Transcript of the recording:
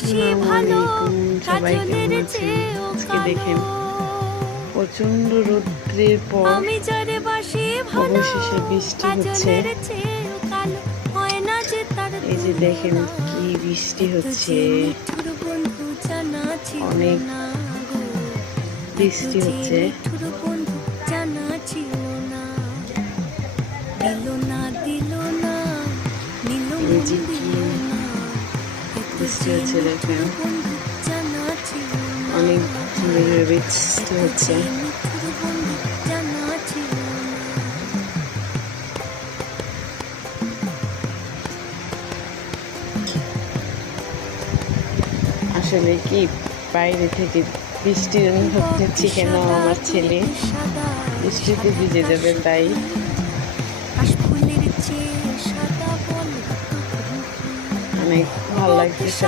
আসসালামু আলাইকুম, সবাই কেমন আছেন? আজকে দেখেন প্রচন্ড রৌদ্রের পর অবশেষে বৃষ্টি হচ্ছে। এই যে দেখেন কি বৃষ্টি হচ্ছে, অনেক বৃষ্টি হচ্ছে। এই যে কি বৃষ্টি হচ্ছে দেখেন, অনেক ধীরে বৃষ্টি হচ্ছে। আসলে কি বাইরে থেকে বৃষ্টির অনুভব নিচ্ছি কেন, আমার ছেলে বৃষ্টিতে ভিজে যাবে তাই। অনেক ভালো লাগতেছে।